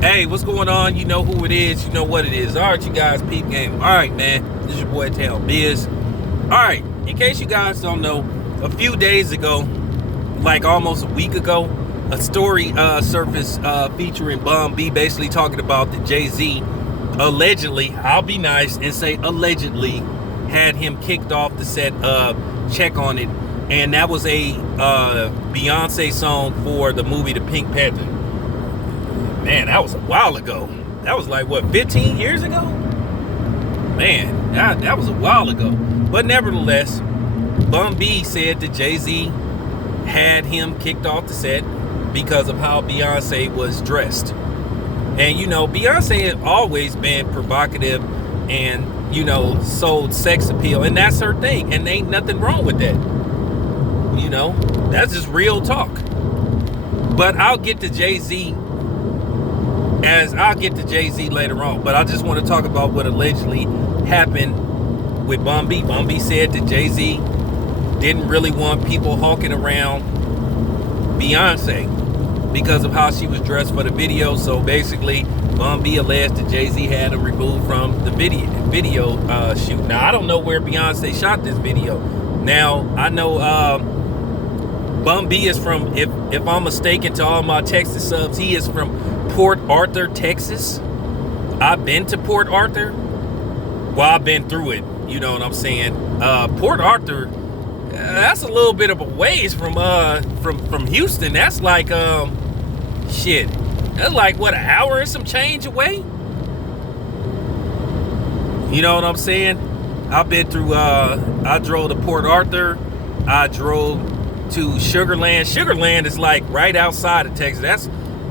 Hey, what's going on? You know who it is. You know what it is. All right, you guys, peep game. All right, man. This is your boy, Tail Biz. All right, in case you guys don't know, a few days ago, like almost a week ago, a story surfaced featuring Bun B, basically talking about that Jay-Z allegedly, I'll be nice and say allegedly, had him kicked off the set Check on It. And that was a Beyonce song for the movie The Pink Panther. Man, that was a while ago. That was like, what, 15 years ago? Man, that was a while ago. But nevertheless, Bun B said that Jay-Z had him kicked off the set because of how Beyonce was dressed. And, you know, Beyonce had always been provocative and, you know, sold sex appeal. And that's her thing. And ain't nothing wrong with that. You know, that's just real talk. But I'll get to Jay-Z later on. But I just want to talk about what allegedly happened with Bun B. Bun B said that Jay-Z didn't really want people hawking around Beyonce because of how she was dressed for the video. So basically, Bun B alleged that Jay-Z had her removed from the video shoot. Now, I don't know where Beyonce shot this video. Now, I know Bun B is from, if I'm mistaken to all my Texas subs, he is from Port Arthur, Texas. I've been to Port Arthur. Well, I've been through it. You know what I'm saying? Port Arthur, that's a little bit of a ways from Houston. That's like shit. That's like what, an hour and some change away? You know what I'm saying? I've been through I drove to Port Arthur. I drove to Sugarland. Sugarland is like right outside of Texas. That's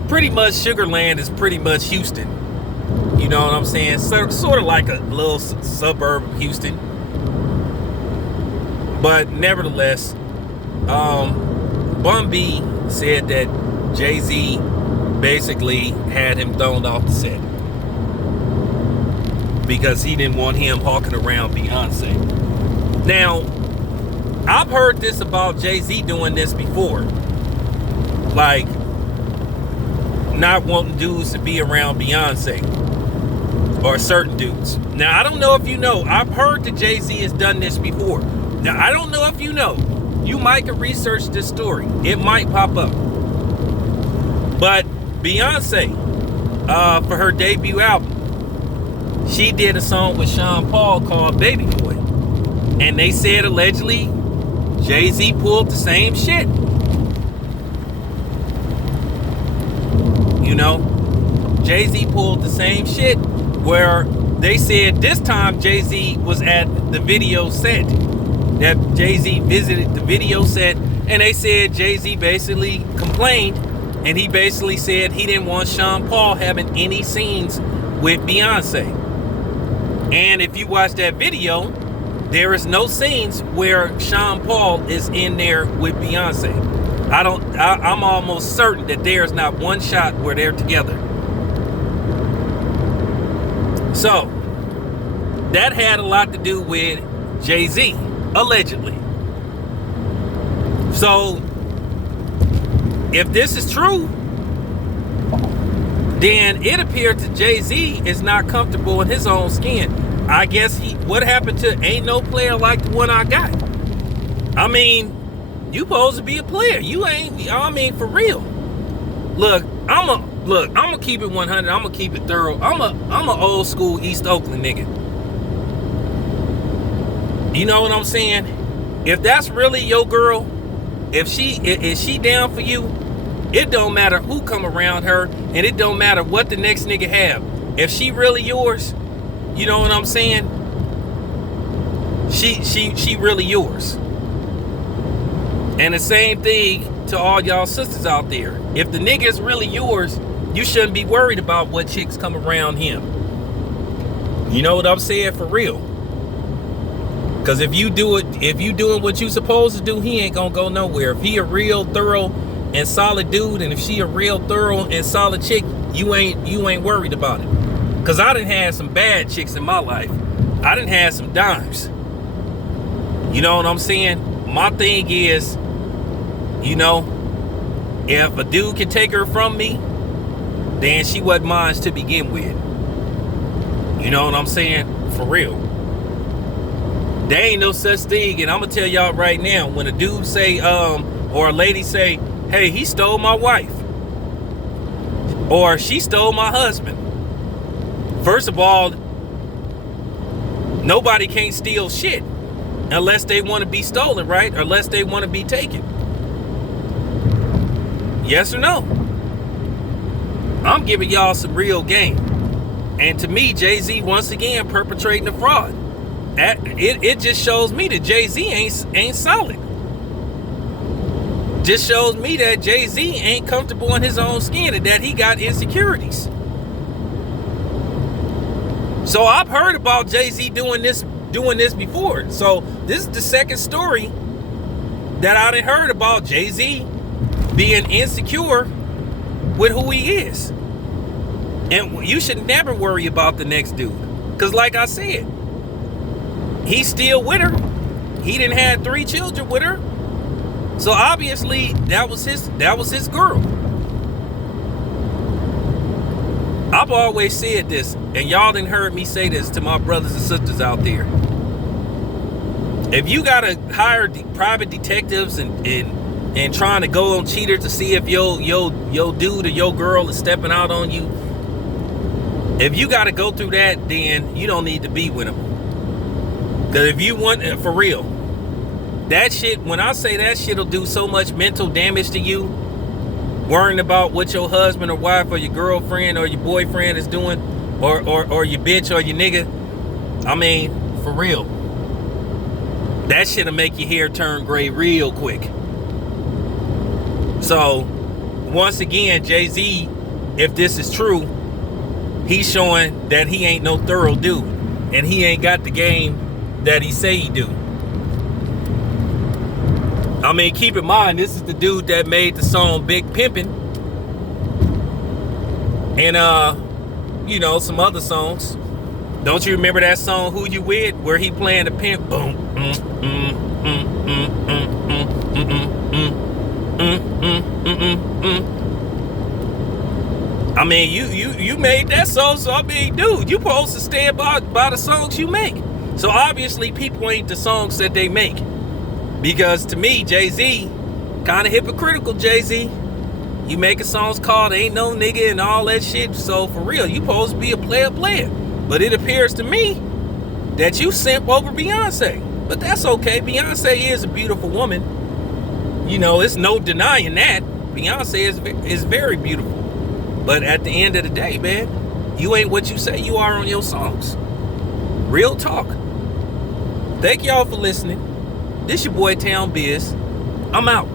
pretty much, Sugarland is pretty much Houston. You know what I'm saying? Sort of like a little suburb of Houston. But nevertheless, Bun B said that Jay-Z basically had him thrown off the set because he didn't want him hawking around Beyonce. Now, I've heard this about Jay-Z doing this before. Like, not wanting dudes to be around Beyonce. Or certain dudes. Now, I don't know if you know. I've heard that Jay-Z has done this before. Now, I don't know if you know. You might can research this story. It might pop up. But Beyonce, for her debut album, she did a song with Sean Paul called Baby Boy. And they said allegedly Jay-Z pulled the same shit. You know, Jay-Z pulled the same shit where they said this time Jay-Z was at the video set. That Jay-Z visited the video set, and they said Jay-Z basically complained, and he basically said he didn't want Sean Paul having any scenes with Beyonce. And if you watch that video, there is no scenes where Sean Paul is in there with Beyonce. I'm almost certain that there's not one shot where they're together. So, that had a lot to do with Jay-Z, allegedly. So, if this is true, then it appeared that Jay-Z is not comfortable in his own skin. I guess what happened to ain't no player like the one I got? I mean, you supposed to be a player. You ain't, I mean, for real. Look, I'm gonna keep it 100. I'm gonna keep it thorough. I'm a old school East Oakland nigga. You know what I'm saying? If that's really your girl, if she down for you, it don't matter who come around her, and it don't matter what the next nigga have. If she really yours, you know what I'm saying? She really yours. And the same thing to all y'all sisters out there. If the nigga is really yours, you shouldn't be worried about what chicks come around him. You know what I'm saying? For real. Because if you doing what you supposed to do, he ain't gonna go nowhere. If he a real thorough and solid dude, and if she a real thorough and solid chick, you ain't worried about it. Because I done had some bad chicks in my life. I done had some dimes. You know what I'm saying? My thing is, you know, if a dude can take her from me, then she wasn't mine to begin with. You know what I'm saying? For real. There ain't no such thing, and I'm gonna tell y'all right now, when a dude say, or a lady say, hey, he stole my wife, or she stole my husband. First of all, nobody can't steal shit unless they want to be stolen, right? Unless they want to be taken. Yes or no? I'm giving y'all some real game. And to me, Jay-Z once again perpetrating the fraud. It just shows me that Jay-Z ain't solid. Just shows me that Jay-Z ain't comfortable in his own skin and that he got insecurities. So I've heard about Jay-Z doing this before. So this is the second story that I done heard about Jay-Z being insecure with who he is. And you should never worry about the next dude. Because like I said, he's still with her. He didn't have 3 children with her. So obviously that was his girl. I've always said this, and y'all done heard me say this to my brothers and sisters out there. If you gotta hire private detectives and trying to go on Cheater to see if your dude or your girl is stepping out on you, if you gotta go through that, then you don't need to be with them. Because if you want, for real, that shit, when I say that shit will do so much mental damage to you, worrying about what your husband or wife or your girlfriend or your boyfriend is doing, or your bitch or your nigga. I mean, for real. That shit'll make your hair turn gray real quick. So, once again, Jay-Z, if this is true, he's showing that he ain't no thorough dude. And he ain't got the game that he say he do. I mean, keep in mind, this is the dude that made the song Big Pimpin'. And, you know, some other songs. Don't you remember that song, Who You With, where he playing the pimp? Boom. I mean, you made that song, so I mean, dude, you supposed to stand by the songs you make. So obviously, people ain't the songs that they make. Because to me, Jay-Z, kind of hypocritical, Jay-Z. You making songs called Ain't No Nigga and all that shit. So for real, you supposed to be a player. But it appears to me that you simp over Beyonce. But that's okay. Beyonce is a beautiful woman. You know, it's no denying that. Beyonce is very beautiful. But at the end of the day, man, you ain't what you say you are on your songs. Real talk. Thank y'all for listening. This your boy Town Biz. I'm out.